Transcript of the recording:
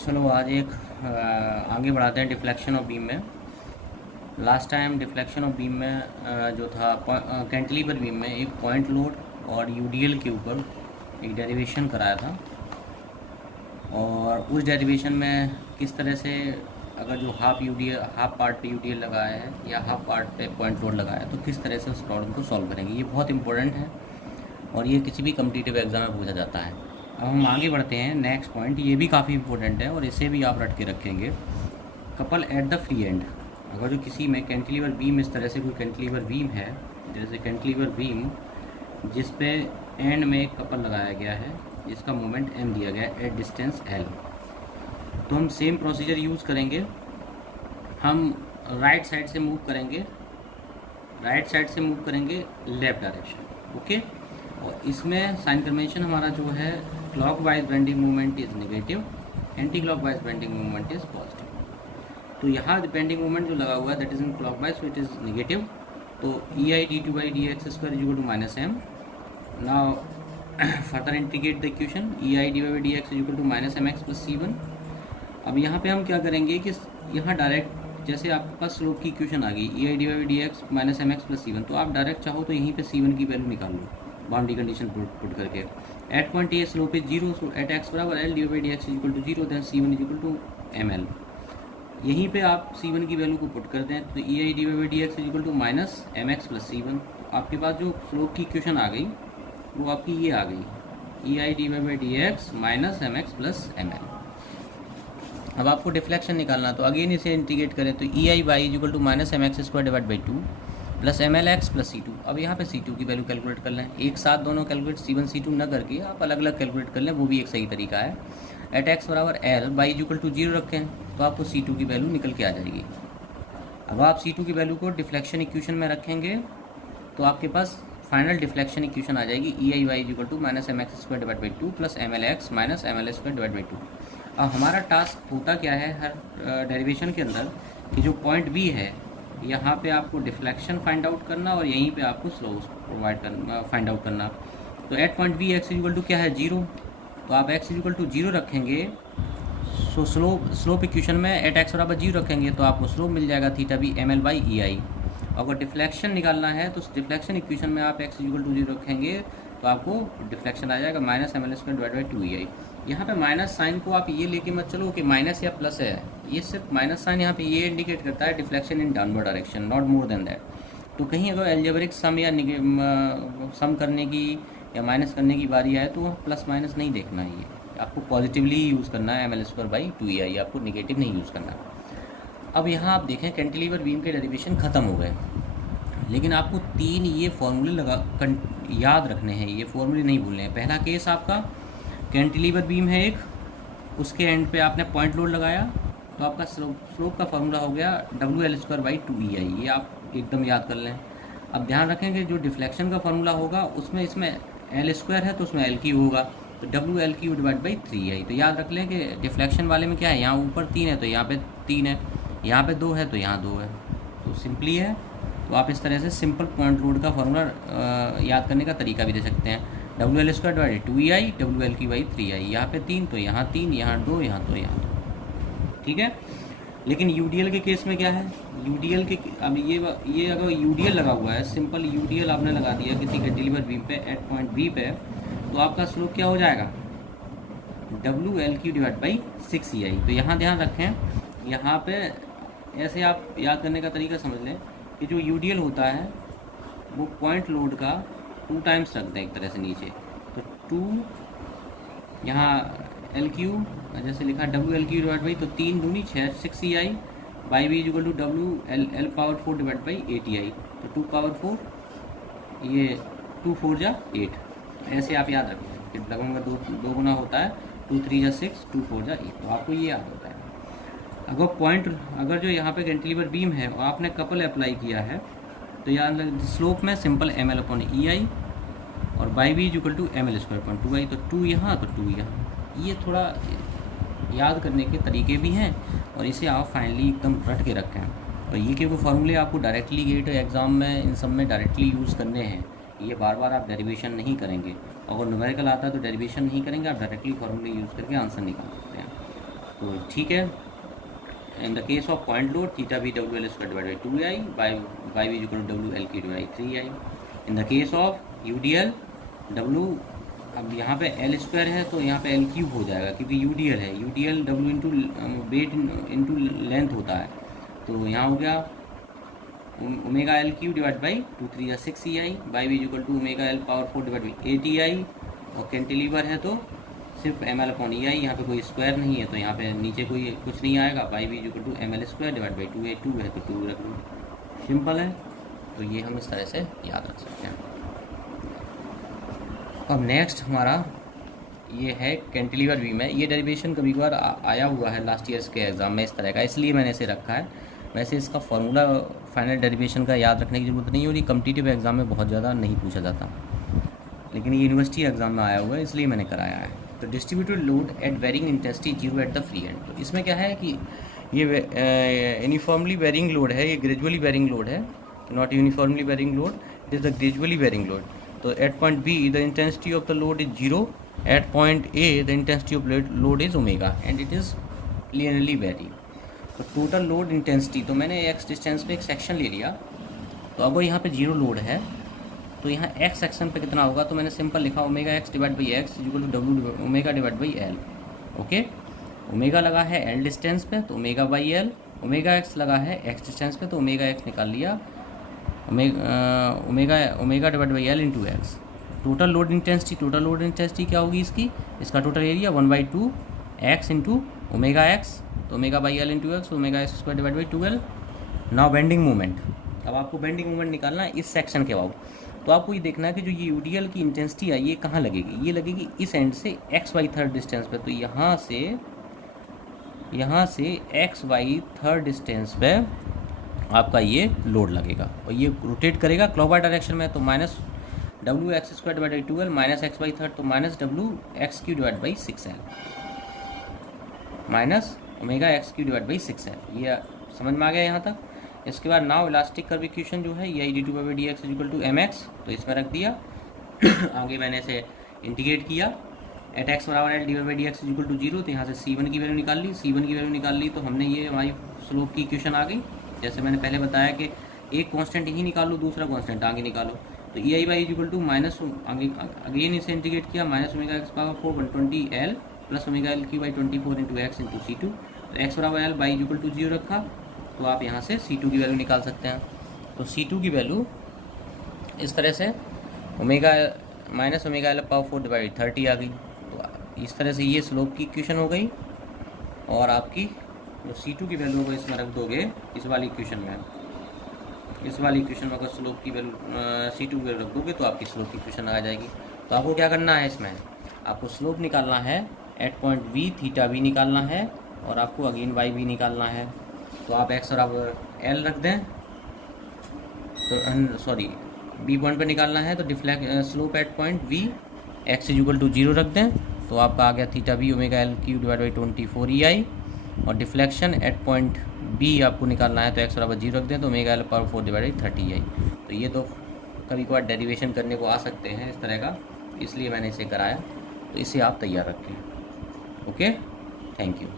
चलो आज एक आगे बढ़ाते हैं डिफ्लेक्शन ऑफ बीम में। Last time deflection of beam में जो था कैंटिलीवर बीम में एक पॉइंट लोड और यूडीएल के ऊपर एक डेरिवेशन कराया था, और उस डेरिवेशन में किस तरह से अगर जो हाफ पार्ट पे यूडीएल लगाया है या हाफ पार्ट पे पॉइंट लोड लगाया है तो किस तरह से उस प्रॉब्लम को सॉल्व करेंगे। ये बहुत इंपॉर्टेंट है और ये किसी भी कम्पिटिटिव एग्ज़ाम में पूछा जाता है। अब हम आगे बढ़ते हैं नेक्स्ट पॉइंट, ये भी काफ़ी इंपॉर्टेंट है और इसे भी आप रट के रखेंगे। Couple eight the free and. अगर जो किसी में कैंटिलीवर बीम, इस तरह से कोई कैंटिलीवर बीम है, जैसे कैंटिलीवर बीम जिस पे एंड में एक कपल लगाया गया है जिसका मोमेंट m दिया गया है एट डिस्टेंस l, तो हम सेम प्रोसीजर यूज़ करेंगे। हम राइट साइड से मूव करेंगे लेफ़्ट डायरेक्शन, ओके। और इसमें साइन कन्वेंशन हमारा जो है clock wise bending movement is negative, anti clock wise bending movement is positive. तो यहाँ बेंडिंग मूवमेंट जो लगा हुआ है that is in clock wise, so it is negative. तो EI dt by dx square is equal to minus m. Now further integrate the equation, EI dy by dx is equal to minus mx plus c1। अब यहाँ पे हम क्या करेंगे कि यहाँ direct जैसे आपके पास स्लोप की इक्वेशन आ गई EI dy by dx minus mx plus c1, तो आप डायरेक्ट चाहो तो यहीं पे c1 की वैल्यू निकाल लो बाउंड्री कंडीशन पुट करके। At point A slope is 0, so at x बराबर l dy by dx is equal to 0, then c1 is equal to ml। यहीं पे आप c1 की वैल्यू को पुट कर दें तो EI dy by dx is equal to minus mx plus c1। आपके पास जो स्लोप की इक्वेशन आ गई वो आपकी ये आ गई EI dy by dx minus mx plus ml। अब आपको डिफ्लेक्शन निकालना, तो अगेन इसे इंटीग्रेट करें तो EI y is equal to minus mx square divide by 2 plus MLx plus c2। अब यहाँ पे c2 की वैल्यू कैलकुलेट कर लें, एक साथ दोनों कैलकुलेट c1 c2 न करके आप अलग अलग कैलकुलेट कर लें, वो भी एक सही तरीका है। एट x बराबर l by is equal to 0 रखें तो आपको c2 की वैल्यू निकल के आ जाएगी। अब आप c2 की वैल्यू को डिफ्लेक्शन इक्वेशन में रखेंगे तो आपके पास फाइनल डिफ्लेक्शन इक्वेशन आ जाएगी EI y is equal to minus mx square divide by 2 plus MLx minus ML square divide by 2। अब हमारा टास्क होता क्या है हर डेरिवेशन के अंदर कि जो पॉइंट B है यहाँ पे आपको डिफ्लेक्शन फाइंड आउट करना और यहीं पे आपको स्लोप प्रोवाइड करना, फाइंड आउट करना। तो at point B x equal to क्या है 0, तो आप x इक्वल टू 0 रखेंगे। सो स्लोप इक्वेशन में एट x बराबर 0 रखेंगे तो आपको स्लोप मिल जाएगा theta B ml by EI। अगर डिफ्लेक्शन निकालना है तो डिफ्लेक्शन इक्वेशन में आप x इक्वल टू 0 रखेंगे तो आपको डिफ्लेक्शन आ जाएगा minus ML square divide by 2EI। यहाँ पे माइनस साइन को आप ये लेके मत चलो कि माइनस या प्लस है, ये सिर्फ माइनस साइन यहाँ पे ये इंडिकेट करता है deflection in downward direction, not more than that. तो कहीं अगर एल्जेब्रिक सम या सम करने की या माइनस करने की बारी आए तो प्लस माइनस नहीं देखना है, ये आपको पॉजिटिवली यूज़ करना है ML स्क्वायर बाई 2EI, आपको निगेटिव नहीं यूज़ करना। अब यहाँ आप देखें कैंटिलीवर बीम के डेरिवेशन ख़त्म हो गए, लेकिन आपको 3 ये फॉर्मूले याद रखने हैं, ये फॉर्मूले नहीं भूलने हैं। पहला केस आपका कैंटिलीवर बीम है एक, उसके एंड पे आपने पॉइंट लोड लगाया तो आपका स्लोप का फार्मूला हो गया WL स्क्वायर बाई 2EI, ये आप एकदम याद कर लें। अब ध्यान रखें कि जो डिफ्लेक्शन का फार्मूला होगा उसमें इसमें L स्क्वायर है तो उसमें L क्यू होगा, तो WL Q divide by 3EI। तो याद रख लें कि डिफ्लेक्शन वाले में क्या है, यहाँ ऊपर 3 है तो यहाँ पे 3 है, यहाँ पे 2 है तो यहाँ 2 है, तो सिंपली है। तो आप इस तरह से सिंपल पॉइंट लोड का फार्मूला याद करने का तरीका भी दे सकते हैं। WL square divide 2EI, WL की बाई 3EI, यहाँ पे 3 तो यहाँ 3, यहाँ 2, यहाँ 2, यहाँ 2, ठीक है। लेकिन UDL के केस में क्या है, UDL के अब ये अगर UDL लगा हुआ है, सिंपल UDL आपने लगा दिया किसी कैंटिलीवर बीम पे एट पॉइंट B पे, तो आपका स्लोप क्या हो जाएगा WL की डिवाइड बाई 6EI। तो यहाँ ध्यान रखें, यहाँ पे ऐसे आप याद करने का तरीका समझ लें कि जो UDL होता है वो पॉइंट लोड का 2 टाइम्स रख दें एक तरह से नीचे, तो 2 यहाँ LQ जैसे लिखा WL क्यू डिवाइड बाई, तो 3 दूनी 6 6EI by B equal to WL power 4 divide by 8EI, तो 2 पावर 4, ये 2 4 जा 8, ऐसे आप याद रखें कि लगभग दो गुना होता है, 2 3 जा 6, 2 4 जा 8, तो आपको ये याद होता है। अगर जो यहाँ पे कैंटिलीवर बीम है और आपने कपल अप्लाई किया है तो याद स्लोप में सिंपल ML अपॉन EI और by B equal to ML square upon 2I, तो 2 यहाँ तो 2 यहाँ। ये थोड़ा याद करने के तरीके भी हैं और इसे आप फाइनली एकदम रट के रखें। और ये कि वो फार्मूले आपको डायरेक्टली गेट एग्ज़ाम में इन सब में डायरेक्टली यूज़ करने हैं, ये बार बार आप डेरिवेशन नहीं करेंगे। अगर न्यूमेरिकल आता है तो डेरिवेशन नहीं करेंगे, आप डायरेक्टली फार्मूले यूज़ करके आंसर निकाल सकते हैं। तो ठीक है, in the case of point load theta B W L square divide by 2 I Y V equal to W L Q divide 3 I. In the case of U D L W, अब यहाँ पे L square है तो यहाँ पे L cube हो जाएगा क्योंकि यू डी एल है, U D L W into weight into length होता है। तो यहाँ हो गया omega L Q divide by 2 3 या 6 E I by V equal to omega L power 4 divide by 8 E I. और कैंटिलीवर है तो सिर्फ M L upon E I, यहाँ पे कोई स्क्वायर नहीं है तो यहाँ पे नीचे कोई कुछ नहीं आएगा। By V equal to M L square divide by 2 A 2 है तो 2 रख लो, सिंपल है। तो ये हम इस तरह से याद रख सकते हैं। अब नेक्स्ट हमारा ये है कैंटिलीवर बीम में। ये डेरिवेशन कभी कभार आया हुआ है लास्ट ईयर्स के एग्ज़ाम में इस तरह का, इसलिए मैंने इसे रखा है। वैसे इसका फार्मूला फाइनल डेरिवेशन का याद रखने की ज़रूरत नहीं है और ये कम्पिटिटिव एग्ज़ाम में बहुत ज़्यादा नहीं पूछा जाता, लेकिन ये यूनिवर्सिटी एग्ज़ाम में आया हुआ है इसलिए मैंने कराया है। तो distributed load at varying intensity zero at the free end. तो इसमें क्या है कि ये यूनिफॉर्मली वेरिंग लोड है, ये ग्रेजुअली वेरिंग लोड है, not uniformly varying load, it is the gradually varying load. तो at point B the intensity of the load is zero, at point A the intensity of load is omega and it is linearly vary. तो total load intensity, तो मैंने x distance पे एक section ले लिया, तो अब यहाँ पे जीरो लोड है तो यहाँ एक्स सेक्शन पे कितना होगा, तो मैंने सिंपल लिखा omega X divide by X equal to W omega divide by L. Okay, omega लगा है एल डिस्टेंस पे तो omega by L, omega X लगा है एक्स डिस्टेंस पे तो ओमेगा एक्स निकाल लिया, omega divide by L into X. Total load intensity क्या होगी इसका total area 1/2 X into omega X, तो omega by L into X, omega X square divide by 12। Now bending moment, अब आपको बेंडिंग मोमेंट निकालना है इस सेक्शन के बाद। तो आपको ये देखना है कि जो ये यूडीएल की इंटेंसिटी है ये कहाँ लगेगी, ये लगेगी इस एंड से एक्स वाई थर्ड डिस्टेंस पे। तो यहाँ से एक्स वाई थर्ड डिस्टेंस पे आपका ये लोड लगेगा और ये रोटेट करेगा क्लॉकवाइज डायरेक्शन में। तो minus W X square divide by 12 minus X Y third, तो minus W X cube divide by 6 L minus omega X cube divide by 6 L. ये समझ में आ गया यहाँ तक। इसके बाद नाउ इलास्टिक कर्व इक्वेशन जो है ये I D two by D X equal to M X, तो इसमें रख दिया। आगे मैंने इसे इंटीग्रेट किया, एट एक्स बराबर L D by D X equal to 0, तो यहाँ से C1 की वैल्यू निकाल ली, तो हमने ये हमारी स्लोप की इक्वेशन आ गई। जैसे मैंने पहले बताया कि एक कांस्टेंट यही निकालो, दूसरा कांस्टेंट आगे निकालो। तो ई I by equal to minus आगे अगेन इसे इंटीग्रेट किया, minus omega x power 4 120 L plus omega L Q by 24 into x into C2। तो एक्स बराबर एल बाई इक्वल टू 0 रखा, तो आप यहाँ से C2 की वैल्यू निकाल सकते हैं। तो C2 की वैल्यू इस तरह से omega minus omega L power 4 divide 30 आ गई। तो इस तरह से ये स्लोप की इक्वेशन हो गई और आपकी जो C2 की वैल्यू को इसमें रख दोगे इस वाली इक्वेशन में, अगर स्लोप की वैल्यू C2 की वैल्यू रख दोगे तो आपकी स्लोप की इक्वेशन आ जाएगी। तो आपको क्या करना है, इसमें आपको स्लोप निकालना है at point B, theta B निकालना है और आपको अगेन वाई बी निकालना है। तो आप एक्स और एल रख दें, तो सॉरी बी पॉइंट पे निकालना है, तो slope at point B X equal to 0 रख दें, तो आपका आ गया theta B omega L Q divide by 24 E I. और डिफ्लेक्शन एट पॉइंट बी आपको निकालना है, तो एक्स बराबर 0 रख दें, तो omega L power 4 divide by 30 आई। तो ये तो कभी कभार डेरिवेशन करने को आ सकते हैं इस तरह का, इसलिए मैंने इसे कराया। तो इसे आप तैयार रखें। Okay, thank you.